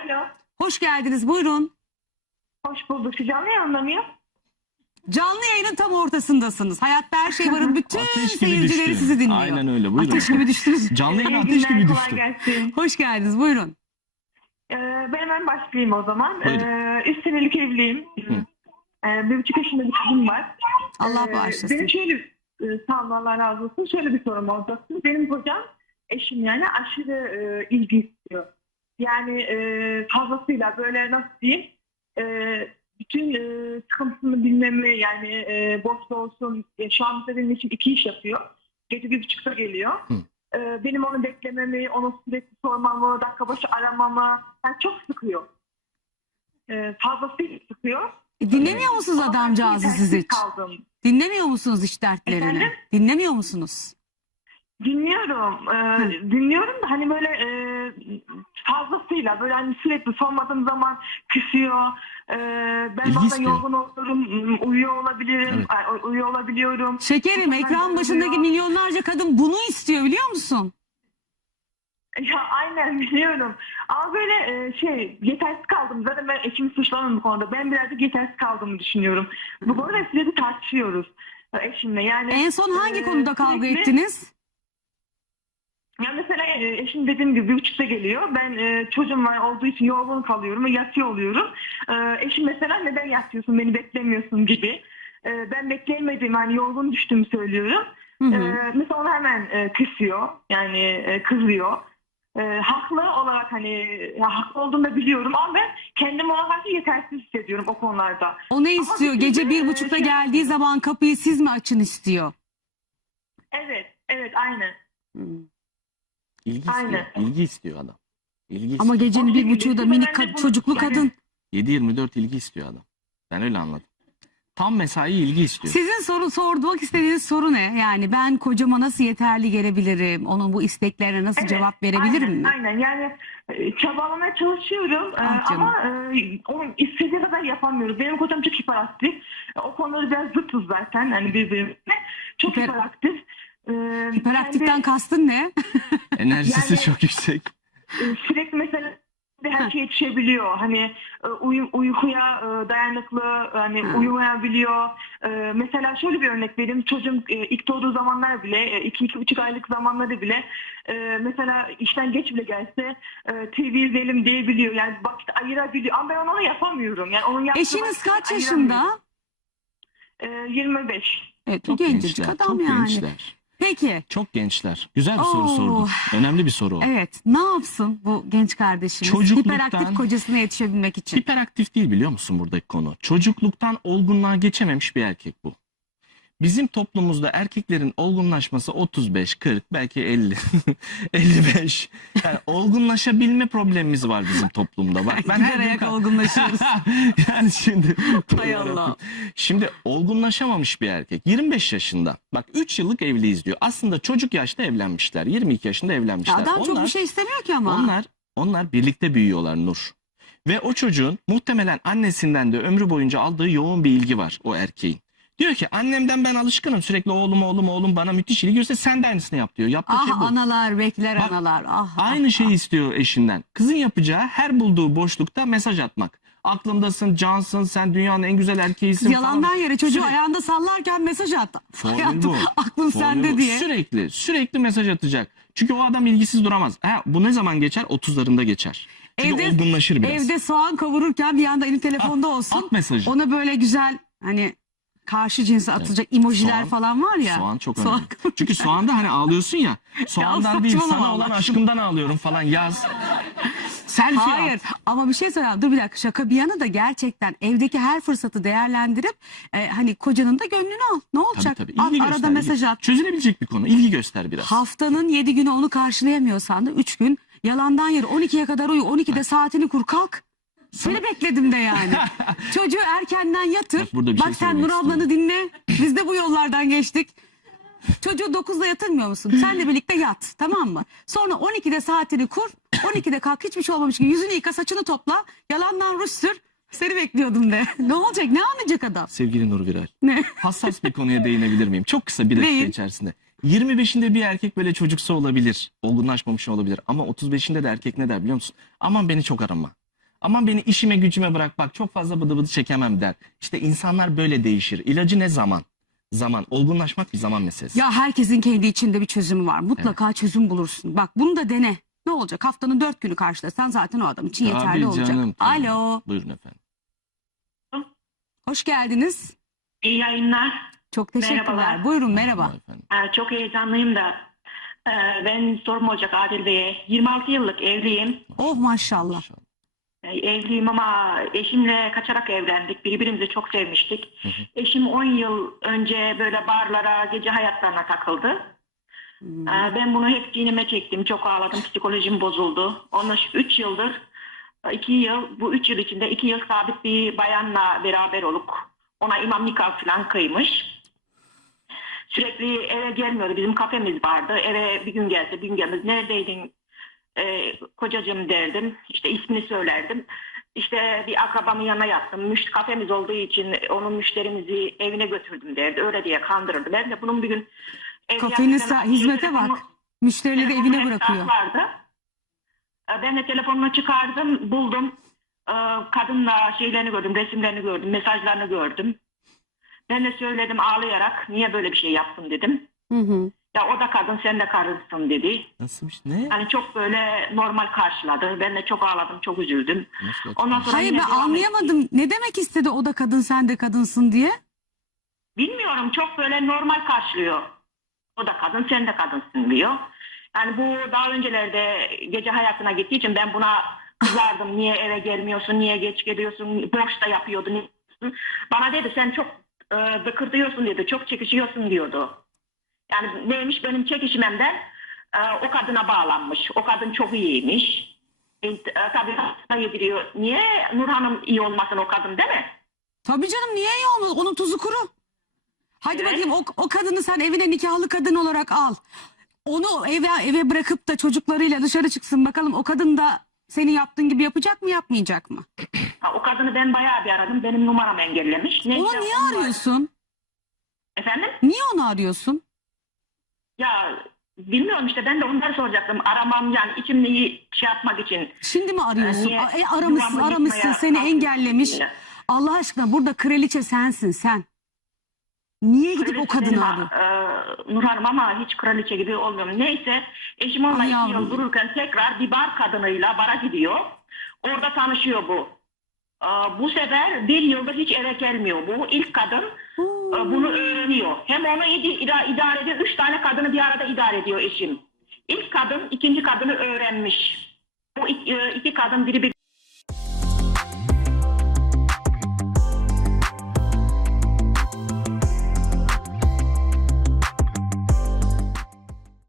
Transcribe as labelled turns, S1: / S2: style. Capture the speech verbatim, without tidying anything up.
S1: Alo.
S2: Hoş geldiniz, buyurun.
S1: Hoş bulduk. Şu canlı yayında mıyım?
S2: Canlı yayının tam ortasındasınız. Hayatta Her Şey Var'ın bütün
S3: Ateş gibi
S2: seyircileri
S3: düştü.
S2: sizi dinliyor.
S3: Aynen öyle, buyurun.
S2: Ateş gibi düştünüz.
S3: Canlı yayın
S1: İyi
S3: ateş
S1: günler,
S3: gibi
S1: kolay
S3: düştü.
S1: gelsin.
S2: Hoş geldiniz, buyurun.
S1: Ee, ben hemen başlayayım o zaman.
S3: Buyurun.
S1: Ee, üç senelik evliyim. Ee, bir buçuk yaşında bir kızım var.
S2: Allah
S1: Ee,
S2: bağışlasın.
S1: Benim şöyle, e, sağ olun, Allah razı olsun. Şöyle bir sorum oldu. Benim kocam, eşim yani aşırı e, ilgi istiyor. Yani e, fazlasıyla böyle nasıl diyeyim, e, bütün e, sıkıntısını bilmemi, yani e, boşta olsun. E, şu an mesela benim için iki iş yapıyor. Gece bir buçukta geliyor.
S3: Hı.
S1: E, benim onu beklememi, onu sürekli sormamı, dakika başı aramamı yani çok sıkıyor. E, fazlasıyla sıkıyor.
S2: E, dinlemiyor musunuz
S1: Ama ben
S2: adamcağızı siz
S1: yetersiz
S2: hiç?
S1: kaldım.
S2: Dinlemiyor musunuz hiç dertlerini?
S1: Efendim?
S2: Dinlemiyor musunuz?
S1: Dinliyorum. E, dinliyorum da hani böyle e, fazlasıyla böyle hani sürekli sormadığım zaman küsüyor. E, ben
S3: İlgi
S1: bazen
S3: istiyor.
S1: yorgun olurum, uyuyor olabilirim,
S3: Evet.
S1: ay, uyuyor olabiliyorum.
S2: Şekerim, ekran başındaki milyonlarca kadın bunu istiyor, biliyor musun?
S1: Ya aynen biliyorum. Ama böyle e, şey yetersiz kaldım. Zaten ben eşimi suçlamam bu konuda. Ben birazcık yetersiz kaldığımı düşünüyorum. Bu konuda sürekli tartışıyoruz e, eşimle. Yani
S2: En son hangi
S1: e,
S2: konuda kavga
S1: sürekli-
S2: ettiniz?
S1: Ya mesela e, eşim dediğim gibi bir buçukta geliyor. Ben e, çocuğum var olduğu için yorgun kalıyorum ve yatıyor oluyorum. E, eşim mesela neden yatıyorsun, beni beklemiyorsun gibi. E, ben bekleyemediğim, hani yorgun düştüğümü söylüyorum.
S2: Hı hı.
S1: E, mesela ona hemen e, kısıyor. Yani e, kızıyor. E, haklı olarak hani ya, haklı olduğunu da biliyorum ama ben kendimi ona karşı yetersiz hissediyorum o konularda.
S2: O ne
S1: Ama
S2: istiyor?
S1: bir
S2: Gece
S1: türlü,
S2: bir
S1: e,
S2: buçukta
S1: şey
S2: geldiği
S1: yapmıyorum.
S2: zaman kapıyı siz mi açın istiyor?
S1: Evet, evet aynen.
S2: Hı.
S3: İlgi istiyor.
S1: Aynen.
S3: İlgi istiyor adam. İlgi
S2: Ama
S3: istiyor.
S2: gecenin
S1: O
S2: bir
S1: şekilde.
S2: buçuğu da
S1: Şimdi
S2: minik
S1: ben de
S2: ka-
S1: bunu-
S2: çocuklu
S1: yani-
S2: kadın.
S3: yedi yirmi dört ilgi istiyor adam. Ben öyle anladım. Tam mesai ilgi istiyor.
S2: Sizin soru sormak istediğiniz soru ne? Yani ben kocama nasıl yeterli gelebilirim? Onun bu isteklerine nasıl
S1: Evet,
S2: cevap verebilirim
S1: aynen,
S2: mi?
S1: Aynen yani e, çabalamaya çalışıyorum e,
S2: Ah canım.
S1: ama e, onun istediği kadar yapamıyoruz. Benim kocam çok hiperaktif. E, O konuları biraz zıtız zaten hani birbirine. Çok
S2: Hiper-
S1: hiperaktif. E,
S2: Hiperaktiften
S1: kendi-
S2: kastın ne?
S3: Enerjisi
S1: Yani-
S3: çok yüksek.
S1: e, sürekli mesela her şeye yetişebiliyor. Hani e, uyu, uykuya e, dayanıklı, hani
S2: Ha.
S1: uyumayabiliyor. E, mesela şöyle bir örnek vereyim. Çocuğum e, ilk doğduğu zamanlar bile, e, iki iki buçuk aylık zamanları bile e, mesela işten geç bile gelse e, T V izleyelim diyebiliyor. Yani vakit ayırabiliyor. Ama ben onu yapamıyorum. Yani onun yaptığı
S2: Eşiniz
S1: vakti
S2: kaç
S1: ayıramıyorum.
S2: yaşında?
S1: E, yirmi beş.
S2: Evet,
S3: Çok
S2: gencecik
S3: gençler.
S2: adam
S3: Çok
S2: yani.
S3: gençler.
S2: Peki,
S3: Çok gençler. Güzel bir
S2: Oo.
S3: soru sordun. Önemli bir soru o.
S2: evet, ne yapsın bu genç kardeşimiz?
S3: Çocukluktan-
S2: Hiperaktif kocasına yetişebilmek için.
S3: Hiperaktif değil, biliyor musun buradaki konu? Çocukluktan olgunluğa geçememiş bir erkek bu. Bizim toplumumuzda erkeklerin olgunlaşması otuz beş, kırk, belki elli, elli beş. Yani olgunlaşabilme problemimiz var bizim toplumda. Bak, ben her gün
S2: Giderek olgunlaşıyoruz.
S3: yani şimdi
S2: Hay Allah.
S3: Şimdi olgunlaşamamış bir erkek yirmi beş yaşında. Bak, üç yıllık evliyiz diyor. Aslında çocuk yaşta evlenmişler. yirmi iki yaşında evlenmişler.
S2: Adam çok
S3: Onlar-
S2: bir şey istemiyor ki ama.
S3: onlar onlar birlikte büyüyorlar Nur. Ve o çocuğun muhtemelen annesinden de ömrü boyunca aldığı yoğun bir ilgi var o erkeğin. Diyor ki annemden ben alışkınım, sürekli oğlum oğlum oğlum bana müthiş ilgi göster, sen de aynısını yap diyor. Yaptığı
S2: Ah
S3: şey bu.
S2: analar bekler
S3: Bak,
S2: analar. Ah,
S3: Aynı
S2: ah,
S3: şeyi istiyor eşinden. Kızın yapacağı her bulduğu boşlukta mesaj atmak. Aklımdasın, cansın, sen dünyanın en güzel erkeğisin
S2: Yalandan
S3: falan.
S2: yere çocuğu
S3: Sürekli-
S2: ayağında sallarken mesaj at.
S3: Formül
S2: Hayatım,
S3: bu.
S2: aklım
S3: Formül
S2: sende
S3: bu.
S2: diye.
S3: Sürekli, sürekli mesaj atacak. Çünkü o adam ilgisiz duramaz. Ha, bu ne zaman geçer? otuzlarında geçer. Çünkü
S2: Evde-
S3: olgunlaşır biraz.
S2: Evde soğan kavururken bir yanda elin telefonda olsun.
S3: At mesajı.
S2: Ona böyle güzel hani karşı cinse atılacak emojiler
S3: Soğan-
S2: falan var ya.
S3: Soğan çok
S2: Soğan
S3: önemli. Çünkü soğanda hani ağlıyorsun ya. Soğandan değil,
S2: saçmalama
S3: sana olan
S2: Allah
S3: aşkımdan ağlıyorum falan, yaz. Selfie
S2: Hayır
S3: at.
S2: ama bir şey söyleyeyim. Dur bir dakika, şaka bir yana da gerçekten evdeki her fırsatı değerlendirip e, hani kocanın da gönlünü al. Ne
S3: Tabii
S2: olacak?
S3: tabii.
S2: At,
S3: İlgi
S2: arada
S3: göster.
S2: mesaj
S3: ilgi.
S2: at.
S3: Çözülebilecek bir konu. İlgi göster biraz.
S2: Haftanın yedi günü onu karşılayamıyorsan da üç gün yalandan yere on ikiye kadar uyu. on ikide saatini kur, kalk. Seni bekledim de yani. Çocuğu erkenden yatır.
S3: Bak, burada bir
S2: Bak
S3: şey
S2: sen
S3: söylemek
S2: Nur ablanı dinle. Biz de bu yollardan geçtik. Çocuğu dokuzda yatırmıyor musun? Senle birlikte yat, tamam mı? Sonra on ikide saatini kur. on ikide kalk, hiçbir şey olmamış gibi yüzünü yıka, saçını topla. Yalandan ruj sür. Seni bekliyordum de. Ne olacak? Ne anlayacak adam?
S3: Sevgili Nur Viral.
S2: Ne?
S3: Hassas bir konuya değinebilir miyim? Çok kısa, bir dakika
S2: Değin.
S3: içerisinde. yirmi beşinde bir erkek böyle çocuksu olabilir. Olgunlaşmamış olabilir. Ama otuz beşinde de erkek ne der biliyor musun? Aman beni çok arama. Aman beni işime gücüme bırak, bak çok fazla bıdı bıdı çekemem der. İşte insanlar böyle değişir. İlacı ne zaman? Zaman. Olgunlaşmak bir zaman meselesi.
S2: Ya herkesin kendi içinde bir çözümü var. Mutlaka çözüm bulursun. Bak bunu da dene. Ne olacak? Haftanın dört günü karşılasan zaten o adam için
S3: Tabii
S2: yeterli olacak.
S3: canım, tabii.
S2: Alo.
S3: Buyurun efendim.
S2: Hoş geldiniz.
S4: İyi yayınlar.
S2: Çok teşekkürler.
S4: Merhabalar.
S2: Buyurun merhaba.
S3: Efendim.
S4: Ee, Çok heyecanlıyım da. Ee, Ben sorum olacak Adil Bey'e. yirmi altı yıllık evliyim.
S2: Oh maşallah.
S3: İnşallah.
S4: Ee, Evliyim ama eşimle kaçarak evlendik. Birbirimizi çok sevmiştik. Eşim on yıl önce böyle barlara, gece hayatlarına takıldı.
S2: Hmm.
S4: Ee, Ben bunu hep sineme çektim. Çok ağladım. Psikolojim bozuldu. Onunla üç yıldır, iki yıl, bu üç yıl içinde iki yıl sabit bir bayanla beraber olup ona imam nikah falan kıymış. Sürekli eve gelmiyordu. Bizim kafemiz vardı. Eve bir gün gelse bir gün gelmez. Neredeydin ee, kocacığım derdim. İşte ismini söylerdim. İşte bir akrabamın yanına yattım. Müş, kafemiz olduğu için onun müşterimizi evine götürdüm derdi. Öyle diye kandırırdı. Ben de bunun bir gün
S2: Kafeniz hizmete bak. Müşterileri evine
S4: telefonun
S2: bırakıyor.
S4: vardı. Ee, Ben de telefonunu çıkardım. Buldum. Ee, Kadınla şeylerini gördüm. Resimlerini gördüm. Mesajlarını gördüm. Ben de söyledim ağlayarak. Niye böyle bir şey yaptın dedim.
S2: Hı hı.
S4: Ya o da kadın, sen de karınsın dedi.
S3: Nasıl bir şey? Ne?
S4: Hani çok böyle normal karşıladı. Ben de çok ağladım, çok üzüldüm.
S3: Nasıl
S4: Ondan sonra
S2: Hayır
S4: yine
S2: ben
S4: devam
S2: anlayamadım. Ne demek istedi o da kadın sen de kadınsın diye?
S4: etti. Bilmiyorum, çok böyle normal karşılıyor. O da kadın, sen de kadınsın diyor. Yani bu daha öncelerde gece hayatına gittiği için ben buna kızardım. Niye eve gelmiyorsun, niye geç geliyorsun, boş da yapıyordun. niye yapıyorsun? Bana dedi sen çok e, dıkırdıyorsun dedi, çok çekişiyorsun diyordu. Yani neymiş benim çekişmemden e, o kadına bağlanmış. O kadın çok iyiymiş. E, e, tabii hasta yediriyor. Niye Nur Hanım iyi olmasın o kadın değil mi?
S2: Tabii canım niye iyi olmaz? Onun tuzu kuru. Hadi
S4: Evet.
S2: bakayım o, o kadını sen evine nikahlı kadın olarak al. Onu eve eve bırakıp da çocuklarıyla dışarı çıksın bakalım o kadın da senin yaptığın gibi yapacak mı yapmayacak mı?
S4: Ha, o kadını ben bayağı bir aradım. Benim numaramı engellemiş. Neyse,
S2: Onu niye
S4: onunla-
S2: arıyorsun?
S4: Efendim?
S2: Niye onu arıyorsun?
S4: Ya bilmiyorum işte, ben de onları soracaktım. Aramam yani içimdeyi şey yapmak için.
S2: Şimdi mi arıyorsun?
S4: Niye
S2: A- E, aramışsın
S4: yuvamı
S2: aramışsın
S4: yıkmaya
S2: seni
S4: kalkıyorsun
S2: engellemiş.
S4: diye.
S2: Allah aşkına burada kraliçe sensin sen. Niye gidip o
S4: Kraliçe
S2: kadını
S4: benim,
S2: arıyor?
S4: e, Nur Hanım ama hiç kraliçe gibi olmuyorum. Neyse eşim onunla
S2: Ay
S4: iki
S2: yavrum.
S4: yıl dururken tekrar bir bar kadınıyla bara gidiyor. Orada tanışıyor bu. E, bu sefer bir yıldır hiç eve gelmiyor. Bu ilk kadın e, bunu öğreniyor. Hem onu id- ida- idare ediyor. Üç tane kadını bir arada idare ediyor eşim. İlk kadın ikinci kadını öğrenmiş. Bu iki, e, iki kadın biri bir